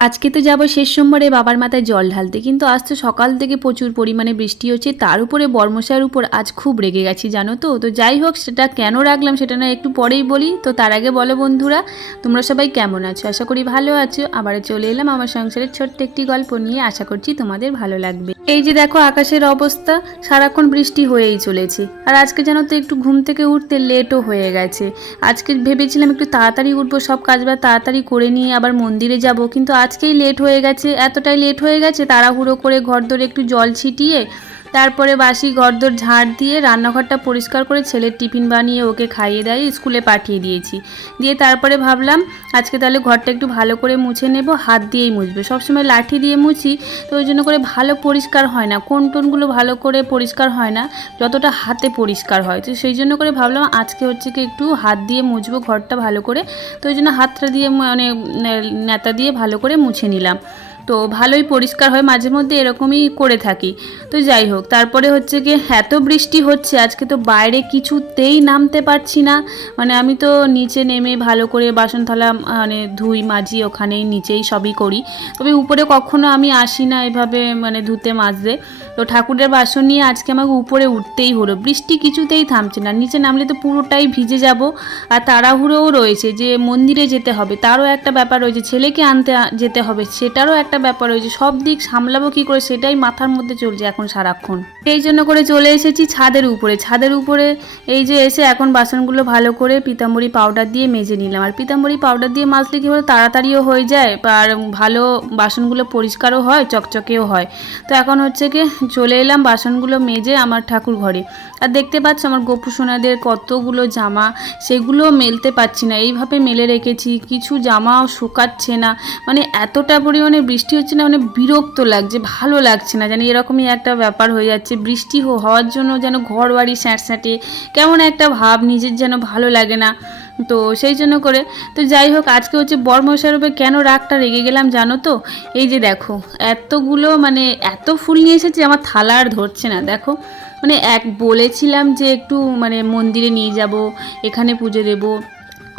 আজকে তো যাব শেষ সোমবারে বাবার মাথায় জল ঢালতে, কিন্তু আজ তো সকাল থেকে প্রচুর পরিমাণে বৃষ্টি হচ্ছে, তার উপরে বর্মশাইয়ের উপর আজ খুব রেগে গেছি জানো তো। তো যাই হোক, সেটা কেন রাখলাম সেটা না একটু পরেই বলি। তো তার আগে বলো বন্ধুরা, তোমরা সবাই কেমন আছো? আশা করি ভালো আছো। আবার চলে এলাম আমার সংসারের ছোট্ট একটি গল্প নিয়ে, আশা করছি তোমাদের ভালো লাগবে। এই যে দেখো আকাশের অবস্থা, সারাক্ষণ বৃষ্টি হয়েই চলেছে। আর আজকে জানো তো একটু ঘুম থেকে উঠতে লেটও হয়ে গেছে। আজকে ভেবেছিলাম একটু তাড়াতাড়ি উঠবো, সব কাজবাজ তাড়াতাড়ি করে নিয়ে আবার মন্দিরে যাব, কিন্তু আজকেই লেট হয়ে গেছে। এতটাই লেট হয়ে গেছে, তাড়াহুড়ো করে ঘরদোরে একটু জল ছিটিয়ে তারপরে বাসি ঘরদোর ঝাড় দিয়ে রান্নাঘরটা পরিষ্কার করে ছেলের টিফিন বানিয়ে ওকে খাইয়ে দাইয়ে স্কুলে পাঠিয়ে দিয়েছি। দিয়ে তারপরে ভাবলাম আজকে তাহলে ঘরটা একটু ভালো করে মুছে নেব, হাত দিয়েই মুছবে। সবসময় লাঠি দিয়ে মুছি, তো ওই জন্য করে ভালো পরিষ্কার হয় না, কোন টোনগুলো ভালো করে পরিষ্কার হয় না যতটা হাতে পরিষ্কার হয়। তো সেই জন্য করে ভাবলাম আজকে হচ্ছে কি একটু হাত দিয়ে মুছবো ঘরটা ভালো করে। তো ওই জন্য হাতটা দিয়ে মানে নেতা দিয়ে ভালো করে মুছে নিলাম। তো ভালোই পরিষ্কার হয়, মাঝে মধ্যে এরকমই করে থাকি। তো যাই হোক, তারপরে হচ্ছে গিয়ে এত বৃষ্টি হচ্ছে আজকে, তো বাইরে কিছুতেই নামতে পারছি না। মানে আমি তো নিচে নেমে ভালো করে বাসন থালা মানে ধুই মাজি, ওখানেই নিচেই সবই করি। তবে উপরে কখনো আমি আসি না এভাবে মানে ধুতে মাজতে। তো ঠাকুরের বাসন নিয়ে আজকে আমাকে উপরে উঠতেই হলো, বৃষ্টি কিছুতেই থামছে না। নিচে নামলে তো পুরোটাই ভিজে যাব। আর তাড়াহুড়োও রয়েছে যে মন্দিরে যেতে হবে, তারও একটা ব্যাপার রয়েছে, ছেলেকে আনতে যেতে হবে সেটারও একটা ব্যাপার রয়েছে। সব দিক সামলাবো কী করে সেটাই মাথার মধ্যে চলছে এখন সারাক্ষণ। এই জন্য করে চলে এসেছি ছাদের উপরে। ছাদের উপরে এই যে এসে এখন বাসনগুলো ভালো করে পিতাম্বরী পাউডার দিয়ে মেজে নিলাম। আর পিতাম্বরী পাউডার দিয়ে মাজলে কী বলে তাড়াতাড়িও হয়ে যায়, আর ভালো বাসনগুলো পরিষ্কারও হয়, চকচকেও হয়। তো এখন হচ্ছে কি চলে এলাম বাসনগুলো মেজে আমার ঠাকুর ঘরে। আর দেখতে পাচ্ছ আমার গোপু সোনাদের কতগুলো জামা, সেগুলো মেলতে পারছি না, এইভাবে মেলে রেখেছি, কিছু জামাও শুকাচ্ছে না। মানে এতটা পরিমাণে বৃষ্টি হচ্ছে না, মানে বিরক্ত লাগছে, ভালো লাগছে না জানি, এরকমই একটা ব্যাপার হয়ে যাচ্ছে। বৃষ্টি হওয়ার জন্য যেন ঘর বাড়ি স্যাঁতস্যাঁতে কেমন একটা ভাব, নিজের যেন ভালো লাগে না। তো সেই জন্য করে তো যাই হোক, আজকে হচ্ছে বর্মশাইয়ের উপরে কেন রাগটা রেগে গেলাম জানো তো। এই যে দেখো এতগুলো মানে এত ফুল নিয়ে এসেছি, আমার থালা আর ধরছে না। দেখো মানে বলেছিলাম যে একটু মানে মন্দিরে নিয়ে যাব, এখানে পুজো দেব,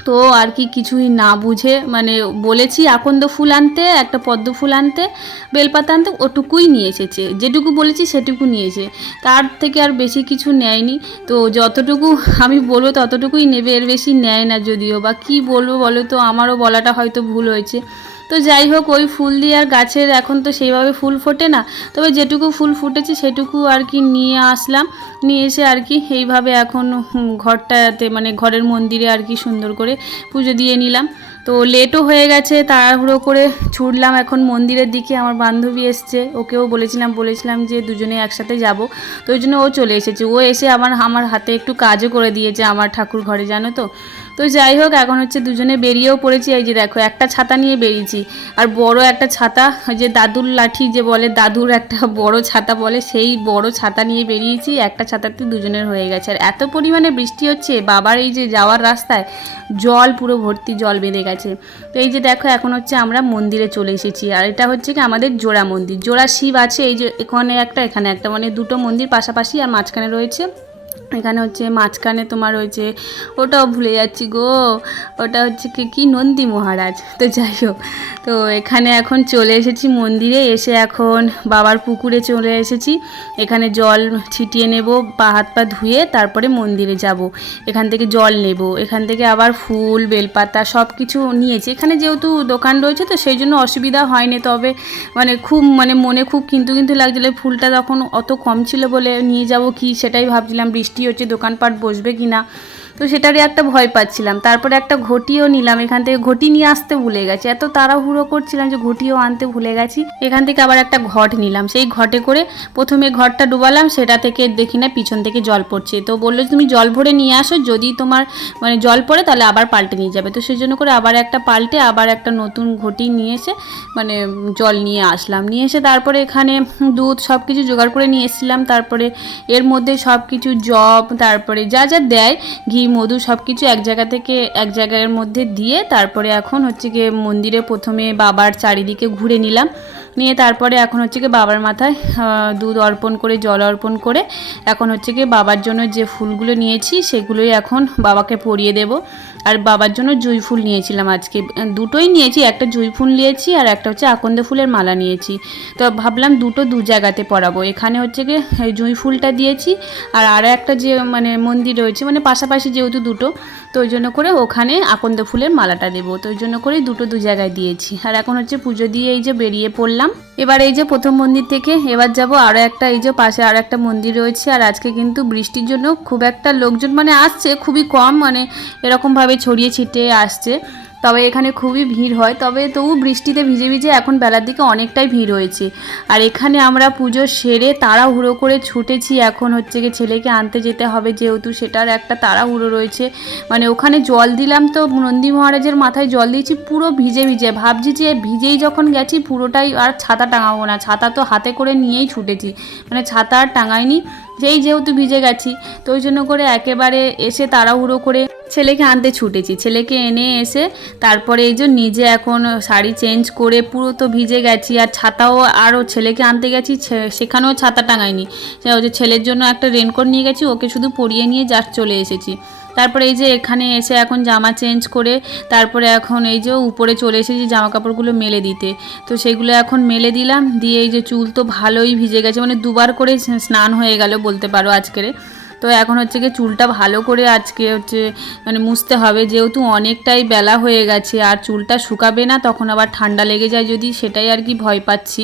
তো আর কি কিছুই না বুঝে মানে বলেছি আকন্দ ফুল আনতে, একটা পদ্ম ফুল আনতে, বেলপাতা আনতে, ওটুকুই নিয়ে এসেছে। যেটুকু বলেছি সেটুকু নিয়েছে, তার থেকে আর বেশি কিছু নেয়নি। তো যতটুকু আমি বলবো ততটুকুই নেবে, এর বেশি নেয় না যদিও বা। কি বলবো বলো তো, আমারও বলাটা হয়তো ভুল হয়েছে। তো যাই হোক, ওই ফুল দিয়ে আর গাছের এখন তো সেইভাবে ফুল ফোটে না, তবে যেটুকু ফুল ফুটেছে সেটুকু আর কি নিয়ে আসলাম। নিয়ে এসে আর কি এইভাবে এখন ঘরটাতে মানে ঘরের মন্দিরে আর কি সুন্দর করে পুজো দিয়ে নিলাম। তো লেটও হয়ে গেছে, তাড়াহুড়ো করে ছুটলাম এখন মন্দিরের দিকে। আমার বান্ধবী এসছে, ওকেও বলেছিলাম যে দুজনে একসাথে যাব। তো ওই জন্য ও চলে এসেছে। ও এসে আমার হাতে একটু কাজও করে দিয়েছে আমার ঠাকুর ঘরে, জানো তো। তো যাই হোক, এখন হচ্ছে দুজনে বেরিয়েও পড়েছি। এই যে দেখো একটা ছাতা নিয়ে বেরিয়েছি, আর বড় একটা ছাতা, ওই যে দাদুর লাঠি যে বলে, দাদুর একটা বড় ছাতা বলে, সেই বড় ছাতা নিয়ে বেরিয়েছি। একটা ছাতাতে দুজনের হয়ে গেছে। আর এত পরিমাণে বৃষ্টি হচ্ছে, বাবার এই যে যাওয়ার রাস্তায় জল পুরো ভর্তি, জল বেঁধে গেছে। তো এই যে দেখো এখন হচ্ছে আমরা মন্দিরে চলে এসেছি। আর এটা হচ্ছে কি আমাদের জোড়া মন্দির, জোড়া শিব আছে। এই যে এখানে একটা মানে দুটো মন্দির পাশাপাশি, আর মাঝখানে রয়েছে, এখানে হচ্ছে মাঝখানে তোমার হয়েছে, ওটাও ভুলে যাচ্ছি গো, ওটা হচ্ছে কি নন্দী মহারাজ। তো যাই হোক, তো এখানে এখন চলে এসেছি মন্দিরে। এসে এখন বাবার পুকুরে চলে এসেছি। এখানে জল ছিটিয়ে নেব, পা হাত পা ধুয়ে তারপরে মন্দিরে যাব। এখান থেকে জল নেব, এখান থেকে আবার ফুল বেলপাতা সব কিছু নিয়েছি। এখানে যেহেতু দোকান রয়েছে তো সেই জন্য অসুবিধা হয়নি। তবে মানে খুব মানে মনে খুব কিন্তু লাগছিল, ফুলটা তখন অত কম ছিল বলে নিয়ে যাব কি সেটাই ভাবছিলাম, বৃষ্টি হচ্ছে দোকানপাট বসবে কি না, তো সেটারই একটা ভয় পাচ্ছিলাম। তারপরে একটা ঘটিও নিলাম, এখান থেকে ঘটি নিয়ে আসতে ভুলে গেছি, এত তাড়াহুড়ো করছিলাম যে ঘটিও আনতে ভুলে গেছি। এখান থেকে আবার একটা ঘট নিলাম, সেই ঘটে করে প্রথমে ঘরটা ডুবালাম, সেটা থেকে দেখি না পিছন থেকে জল পড়ছে। তো বললো তুমি জল ভরে নিয়ে আসো, যদি তোমার মানে জল পড়ে তাহলে আবার পাল্টে নিয়ে যাবে। তো সেই জন্য করে আবার একটা পাল্টে আবার একটা নতুন ঘটি নিয়ে এসে মানে জল নিয়ে আসলাম। নিয়ে এসে তারপরে এখানে দুধ সব কিছু জোগাড় করে নিয়ে এসেছিলাম। তারপরে এর মধ্যে সব কিছু জব, তারপরে যা যা দেয়, ঘি মধু সব কিছু এক জায়গা থেকে এক জায়গার মধ্যে দিয়ে তারপরে এখন হচ্ছে গিয়ে মন্দিরে প্রথমে বাবার চারিদিকে ঘুরে নিলাম, নিয়ে তারপরে এখন হচ্ছে গিয়ে বাবার মাথায় দুধ অর্পণ করে জল অর্পণ করে এখন হচ্ছে গিয়ে বাবার জন্য যে ফুলগুলো নিয়েছি সেগুলোই এখন বাবাকে পরিয়ে দেব। আর বাবার জন্য জুঁই ফুল নিয়েছিলাম আজকে, দুটোই নিয়েছি, একটা জুঁই ফুল নিয়েছি আর একটা হচ্ছে আকন্দ ফুলের মালা নিয়েছি। তো ভাবলাম দুটো দু জায়গাতে পরাবো, এখানে হচ্ছে গিয়ে জুঁই ফুলটা দিয়েছি আর একটা যে মানে মন্দির রয়েছে মানে পাশাপাশি যেহেতু দুটো, তো ওই জন্য করে ওখানে আকন্দ ফুলের মালাটা দেবো, তো ওই জন্য করে দুটো দু জায়গায় দিয়েছি। আর এখন হচ্ছে পুজো দিয়ে এই যে বেরিয়ে পড়লাম। এবার এই যে প্রথম মন্দির থেকে এবার যাব আরও একটা, এই যে পাশে আর একটা মন্দির রয়েছে। আর আজকে কিন্তু বৃষ্টির জন্য খুব একটা লোকজন মানে আসছে খুবই কম, মানে এরকমভাবে ছড়িয়ে ছিটিয়ে আসছে, তবে এখানে খুবই ভিড় হয়, তবে তবু বৃষ্টিতে ভিজে ভিজে এখন বেলার দিকে অনেকটাই ভিড় হয়েছে। আর এখানে আমরা পুজো সেরে তাড়াহুড়ো করে ছুটেছি, এখন হচ্ছে গিয়ে ছেলেকে আনতে যেতে হবে যেহেতু সেটার একটা তাড়াহুড়ো রয়েছে। মানে ওখানে জল দিলাম তো নন্দী মহারাজের মাথায় জল দিয়েছি পুরো ভিজে ভিজে, ভাবছি যে ভিজেই যখন গেছি পুরোটাই, আর ছাতা টাঙাবো না, ছাতা তো হাতে করে নিয়েই ছুটেছি, মানে ছাতা আর টাঙাইনি যেহেতু ভিজে গেছি, তো ওই জন্য করে একেবারে এসে তাড়াহুড়ো করে ছেলেকে আনতে ছুটেছি। ছেলেকে এনে এসে তারপরে এই যে নিজে এখন শাড়ি চেঞ্জ করে পুরো তো ভিজে গেছি, আর ছাতাও আরও ছেলেকে আনতে গেছি সেখানেও ছাতা টাঙাইনি, ছেলের জন্য একটা রেনকোট নিয়ে গেছি, ওকে শুধু পরিয়ে নিয়ে জাস্ট চলে এসেছি। তারপরে এই যে এখানে এসে এখন জামা চেঞ্জ করে তারপরে এখন এই যে উপরে চলে এসেছি জামা কাপড়গুলো মেলে দিতে, তো সেগুলো এখন মেলে দিলাম, দিয়ে এই যে চুল তো ভালোই ভিজে গেছে, মানে দুবার করে স্নান হয়ে গেল বলতে পারো আজকের। তো এখন হচ্ছে গিয়ে চুলটা ভালো করে আজকে হচ্ছে মানে মুছতে হবে, যেহেতু অনেকটাই বেলা হয়ে গেছে আর চুলটা শুকাবে না, তখন আবার ঠান্ডা লেগে যায় যদি, সেটাই আর কি ভয় পাচ্ছি।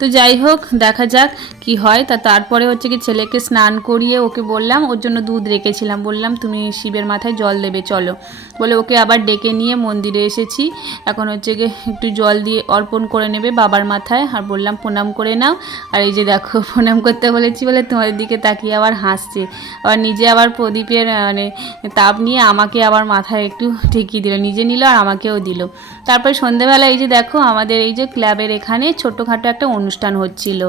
তো যাই হোক দেখা যাক কি হয়। তারপরে হচ্ছে কি ছেলেকে স্নান করিয়ে ওকে বললাম, ওর জন্য দুধ রেখেছিলাম, বললাম তুমি শিবের মাথায় জল দেবে চলো, বলে ওকে আবার ডেকে নিয়ে মন্দিরে এসেছি। এখন হচ্ছে গিয়ে একটু জল দিয়ে অর্পণ করে নেবে বাবার মাথায়, আর বললাম প্রণাম করে নাও। আর এই যে দেখো প্রণাম করতে বলেছি বলে তোমাদের দিকে তাকিয়ে আবার হাসছে, আবার নিজে আবার প্রদীপের মানে তাপ নিয়ে আমাকে আবার মাথায় একটু ঠেকিয়ে দিল, নিজে নিল আর আমাকেও দিল। তারপর সন্ধেবেলা এই যে দেখো আমাদের এই যে ক্লাবের এখানে ছোটোখাটো একটা অনুষ্ঠান হচ্ছিল,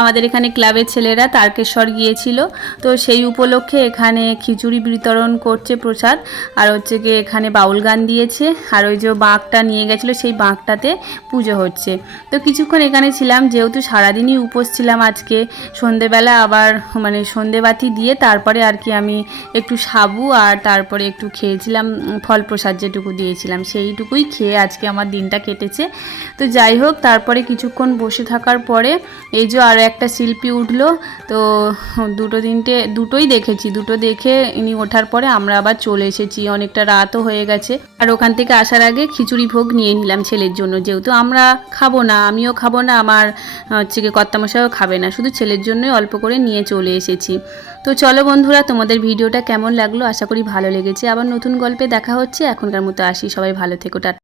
আমাদের এখানে ক্লাবের ছেলেরা তারকেশ্বর গিয়েছিল, তো সেই উপলক্ষে এখানে খিচুড়ি বিতরণ করছে প্রসাদ, আর হচ্ছে গিয়ে এখানে বাউল গান দিয়েছে, আর ওই যে বাঁকটা নিয়ে গেছিলো সেই বাঁকটাতে পুজো হচ্ছে। তো কিছুক্ষণ এখানে ছিলাম, যেহেতু সারাদিনই উপোস ছিলাম আজকে, সন্ধেবেলা আবার মানে সন্ধেবাতি দিয়ে তারপরে আর কি আমি একটু সাবু আর তারপরে একটু খেয়েছিলাম ফল প্রসাদ যেটুকু দিয়েছিলাম, সেইটুকুই খেয়ে আজকে আমার দিনটা কেটেছে। তো যাই হোক তারপরে কিছুক্ষণ বসে থাকার পরে এই যে আর একটা শিল্পী উঠলো, তো দুটোই দেখেছি, দুটো দেখে ইনি ওঠার পরে আমরা আবার চলে এসেছি, অনেকটা রাতও হয়ে গেছে। আর ওখান থেকে আসার আগে খিচুড়ি ভোগ নিয়ে নিলাম ছেলের জন্য, যেহেতু আমরা খাবো না, আমিও খাবো না, আমার হচ্ছে কি কর্তামশাইও খাবে না, শুধু ছেলের জন্যই অল্প করে নিয়ে চলে এসেছি। তো চলো বন্ধুরা, তোমাদের ভিডিওটা কেমন লাগলো, আশা করি ভালো লেগেছে। আবার নতুন গল্পে দেখা হচ্ছে, এখনকার মতো আসি, সবাই ভালো থেকো, টাটা।